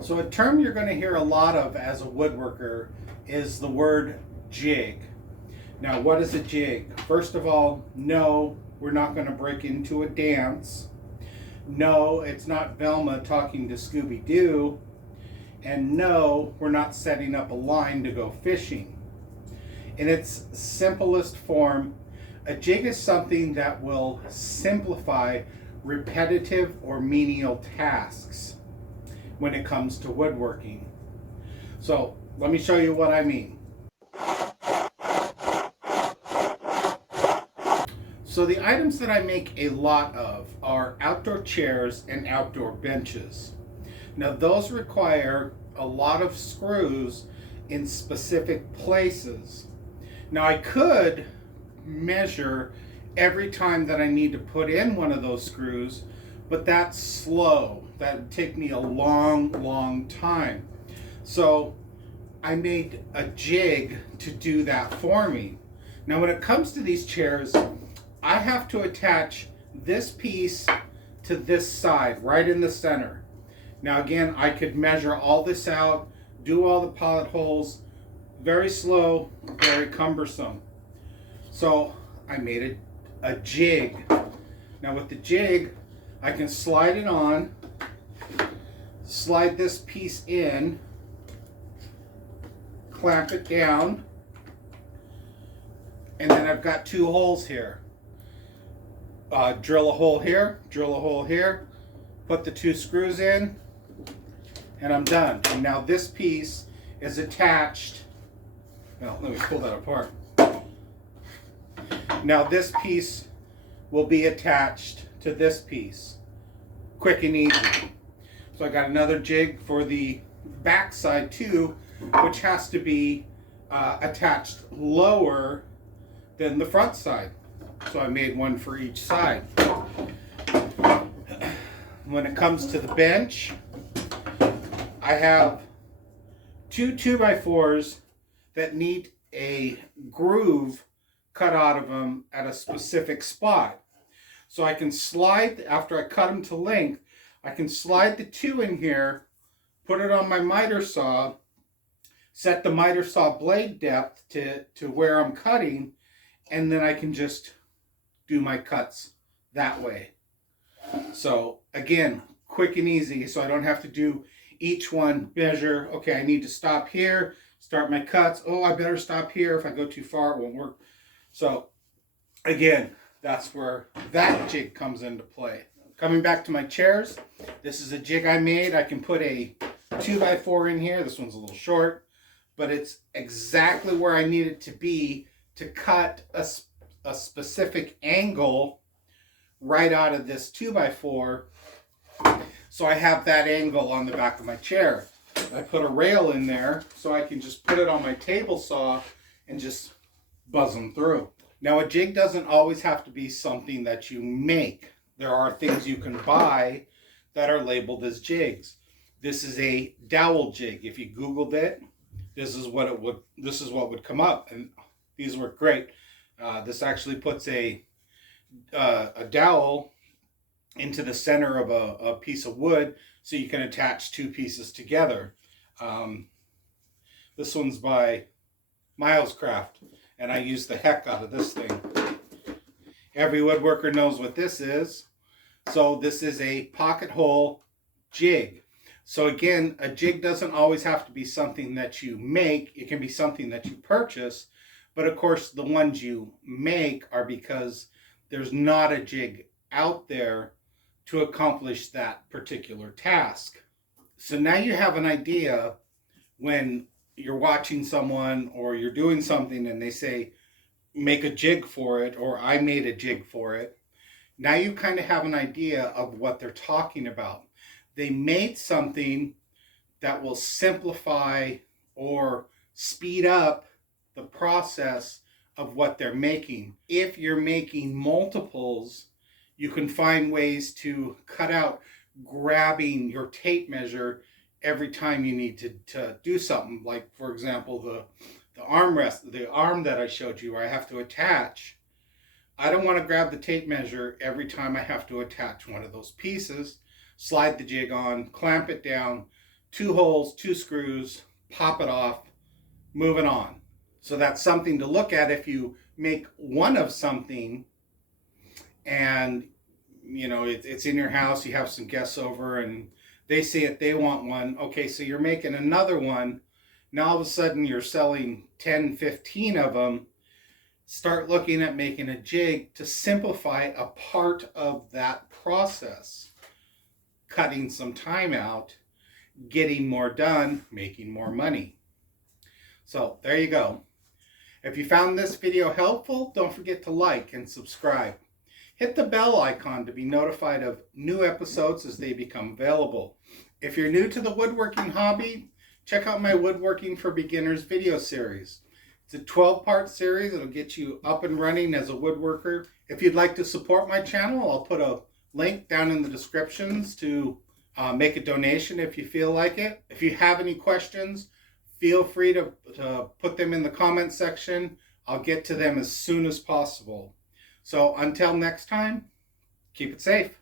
So a term you're going to hear a lot of as a woodworker is the word jig. Now, what is a jig? First of all, no, we're not going to break into a dance. No, it's not Velma talking to Scooby-Doo. And no, we're not setting up a line to go fishing. In its simplest form, a jig is something that will simplify repetitive or menial tasks when it comes to woodworking. So let me show you what I mean. So the items that I make a lot of are outdoor chairs and outdoor benches. Now those require a lot of screws in specific places. Now I could measure every time that I need to put in one of those screws, but that's slow. That would take me a long time. So I made a jig to do that for me. Now when it comes to these chairs, I have to attach this piece to this side, right in the center. Now again, I could measure all this out, do all the pilot holes, very slow, very cumbersome. So I made a jig. Now with the jig, I can slide it on, slide this piece in, clamp it down, and then I've got two holes here. Drill a hole here, drill a hole here, put the two screws in, and I'm done. And now this piece is attached. Well, let me pull that apart. Now this piece will be attached to this piece. Quick and easy. So I got another jig for the back side too, which has to be attached lower than the front side. So I made one for each side. When it comes to the bench, I have two 2x4s that need a groove cut out of them at a specific spot. So I can slide, after I cut them to length, I can slide the two in here, put it on my miter saw, set the miter saw blade depth to where I'm cutting, and then I can just do my cuts that way. So again, quick and easy, so I don't have to do each one, measure, okay, I need to stop here, start my cuts, oh, I better stop here, if I go too far, it won't work. So again, that's where that jig comes into play. Coming back to my chairs, this is a jig I made. I can put a 2x4 in here. This one's a little short, but it's exactly where I need it to be to cut a specific angle right out of this 2x4. So I have that angle on the back of my chair. I put a rail in there so I can just put it on my table saw and just buzz them through. Now a jig doesn't always have to be something that you make. There are things you can buy that are labeled as jigs. This is a dowel jig. If you Googled it, this is what would come up, and these work great. This actually puts a dowel into the center of a piece of wood so you can attach two pieces together. This one's by Miles Craft, and I use the heck out of this thing. Every woodworker knows what this is. So this is a pocket hole jig. So again, a jig doesn't always have to be something that you make. It can be something that you purchase. But of course, the ones you make are because there's not a jig out there to accomplish that particular task. So now you have an idea when you're watching someone or you're doing something and they say, make a jig for it, or I made a jig for it. Now you kind of have an idea of what they're talking about. They made something that will simplify or speed up the process of what they're making. If you're making multiples, you can find ways to cut out grabbing your tape measure every time you need to do something. Like, for example, the armrest, the arm that I showed you where I have to attach. I don't want to grab the tape measure every time I have to attach one of those pieces. Slide the jig on, clamp it down, 2 holes, 2 screws, pop it off, moving on. So that's something to look at if you make one of something and it's in your house, you have some guests over and they see it, they want one. Okay, so you're making another one. Now all of a sudden you're selling 10, 15 of them. Start looking at making a jig to simplify a part of that process. Cutting some time out, getting more done, making more money. So there you go. If you found this video helpful, don't forget to like and subscribe. Hit the bell icon to be notified of new episodes as they become available. If you're new to the woodworking hobby, check out my Woodworking for Beginners video series. It's a 12-part series. It'll get you up and running as a woodworker. If you'd like to support my channel, I'll put a link down in the descriptions to make a donation if you feel like it. If you have any questions, feel free to put them in the comment section. I'll get to them as soon as possible. So until next time, keep it safe.